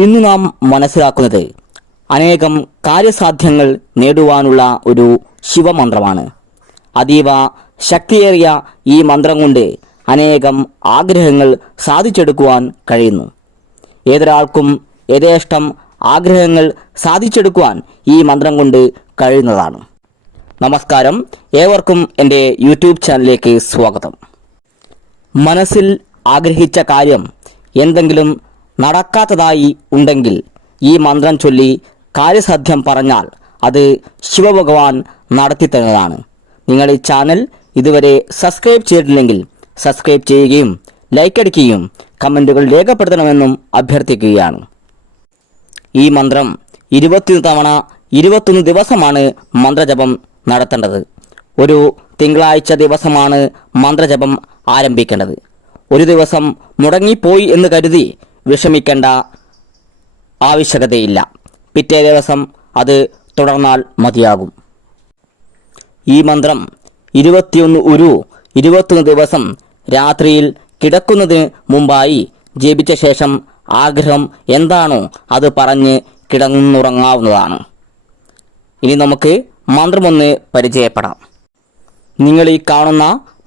ഇന്ന് നാം മനസ്സിലാക്കുന്നത് അനേകം കാര്യസാധ്യങ്ങൾ നേടുവാനുള്ള ഒരു ശിവമന്ത്രമാണ്. അതീവ ശക്തിയേറിയ ഈ മന്ത്രം കൊണ്ട് അനേകം ആഗ്രഹങ്ങൾ സാധിച്ചെടുക്കുവാൻ കഴിയുന്നു. ഏതൊരാൾക്കും യഥേഷ്ടം ആഗ്രഹങ്ങൾ സാധിച്ചെടുക്കുവാൻ ഈ മന്ത്രം കൊണ്ട് കഴിയുന്നതാണ്. നമസ്കാരം, ഏവർക്കും എൻ്റെ യൂട്യൂബ് ചാനലിലേക്ക് സ്വാഗതം. മനസ്സിൽ ആഗ്രഹിച്ച കാര്യം എന്തെങ്കിലും നടക്കാത്തതായി ഉണ്ടെങ്കിൽ ഈ മന്ത്രം ചൊല്ലി കാര്യസാധ്യം പറഞ്ഞാൽ അത് ശിവഭഗവാൻ നടത്തിത്തരുന്നതാണ്. നിങ്ങൾ ഈ ചാനൽ ഇതുവരെ സബ്സ്ക്രൈബ് ചെയ്തിട്ടില്ലെങ്കിൽ സബ്സ്ക്രൈബ് ചെയ്യുകയും ലൈക്ക് അടിക്കുകയും കമൻറ്റുകൾ രേഖപ്പെടുത്തണമെന്നും അഭ്യർത്ഥിക്കുകയാണ്. ഈ മന്ത്രം 21 തവണ 21 ദിവസമാണ് മന്ത്രജപം നടത്തേണ്ടത്. ഒരു തിങ്കളാഴ്ച ദിവസമാണ് മന്ത്രജപം ആരംഭിക്കേണ്ടത്. ഒരു ദിവസം മുടങ്ങിപ്പോയി എന്ന് കരുതി വിഷമിക്കേണ്ട ആവശ്യകതയില്ല. പിറ്റേ ദിവസം അത് തുടർന്നാൽ മതിയാകും. ഈ മന്ത്രം 21 ദിവസം രാത്രിയിൽ കിടക്കുന്നതിന് മുമ്പായി ജപിച്ച ശേഷം ആഗ്രഹം എന്താണോ അത് പറഞ്ഞ് കിടന്നുറങ്ങാവുന്നതാണ്. ഇനി നമുക്ക് മന്ത്രമൊന്ന് പരിചയപ്പെടാം. നിങ്ങൾ ഈ കാണുന്ന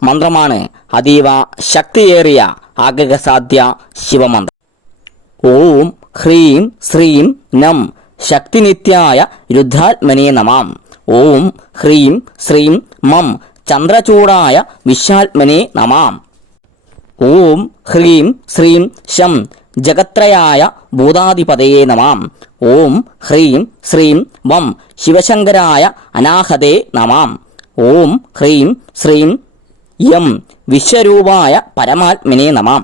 മന്ത്രമാണ് അതീവ ശക്തിയേറിയ ആഗ്രഹസാധ്യ ശിവമന്ത്രം. ഓം ഹ്രീം ശ്രീം നം ശക്തിനിത്യായ രുദ്രാത്മനേ നമാം. ഓം ഹ്രീം ശ്രീം മം ചന്ദ്രചൂടായ വിശ്വാത്മനേ നമാം. ഓം ഹ്രീം ശ്രീം ശം ജഗത്രയായ ഭൂതാധിപതയേ നമാം. ഓം ഹ്രീം ശ്രീം വം ശിവശങ്കരായ അനാഹതേ നമാം. ഓം ഹ്രീം ശ്രീം യം വിശ്വരൂപായ പരമാത്മനേ നമാം.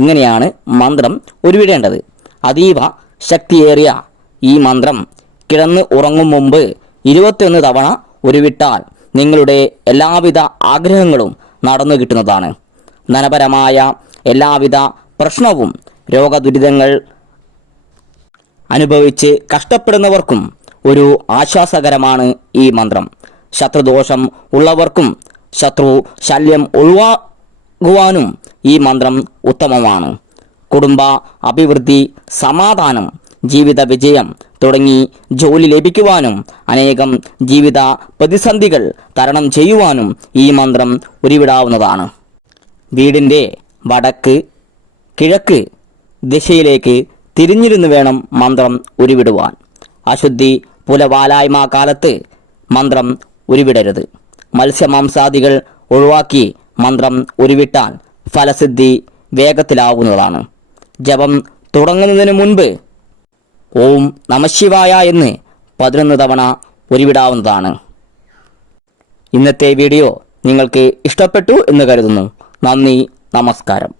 ഇങ്ങനെയാണ് മന്ത്രം ഉരുവിടേണ്ടത്. അതീവ ശക്തിയേറിയ ഈ മന്ത്രം കിടന്ന് ഉറങ്ങും മുമ്പ് 21 തവണ ഉരുവിട്ടാൽ നിങ്ങളുടെ എല്ലാവിധ ആഗ്രഹങ്ങളും നടന്നു കിട്ടുന്നതാണ്. ധനപരമായ എല്ലാവിധ പ്രശ്നവും രോഗദുരിതങ്ങൾ അനുഭവിച്ച് കഷ്ടപ്പെടുന്നവർക്കും ഒരു ആശ്വാസകരമാണ് ഈ മന്ത്രം. ശത്രുദോഷം ഉള്ളവർക്കും ശത്രു ശല്യം ഒഴിവാകുവാനും ഈ മന്ത്രം ഉത്തമമാണ്. കുടുംബ അഭിവൃദ്ധി, സമാധാനം, ജീവിത വിജയം തുടങ്ങി ജോലി ലഭിക്കുവാനും അനേകം ജീവിത പ്രതിസന്ധികൾ തരണം ചെയ്യുവാനും ഈ മന്ത്രം ഉരുവിടാവുന്നതാണ്. വീടിൻ്റെ വടക്ക് കിഴക്ക് ദിശയിലേക്ക് തിരിഞ്ഞിരുന്ന് വേണം മന്ത്രം ഉരുവിടുവാൻ. അശുദ്ധി പുലവാലായ്മ കാലത്ത് മന്ത്രം ഉരുവിടരുത്. മത്സ്യമാംസാദികൾ ഒഴിവാക്കി മന്ത്രം ഉരുവിട്ടാൽ ഫലസിദ്ധി വേഗത്തിലാവുന്നതാണ്. ജപം തുടങ്ങുന്നതിന് മുൻപ് ഓം നമഃശിവായ എന്ന് 11 തവണ ഉരുവിടാവുന്നതാണ്. ഇന്നത്തെ വീഡിയോ നിങ്ങൾക്ക് ഇഷ്ടപ്പെട്ടു എന്ന് കരുതുന്നു. നന്ദി, നമസ്കാരം.